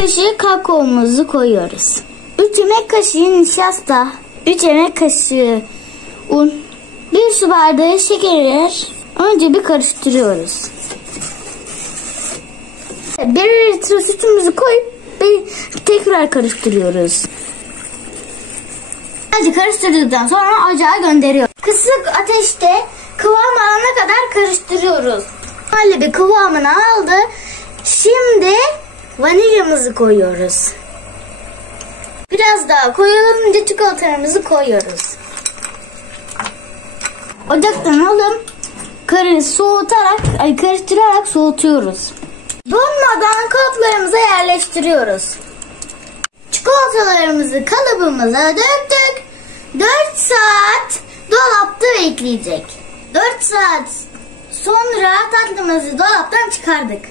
kaşığı kakaomuzu koyuyoruz. 3 yemek kaşığı nişasta, 3 yemek kaşığı un, 1 su bardağı şeker. Önce bir karıştırıyoruz. 1 litre sütümüzü koyup tekrar karıştırıyoruz. Önce karıştırdıktan sonra ocağa gönderiyoruz. Kısık ateşte kıvam alana kadar karıştırıyoruz. Böyle bir kıvamını aldı. Şimdi vanilyamızı koyuyoruz. Biraz daha koyalım. Çikolatalarımızı koyuyoruz. Ocaktan alıp karıştırarak soğutuyoruz. Donmadan kalıplarımıza yerleştiriyoruz. Çikolatalarımızı kalıbımıza döktük. 4 saat dolapta bekleyecek. 4 saat sonra tatlımızı dolaptan çıkardık.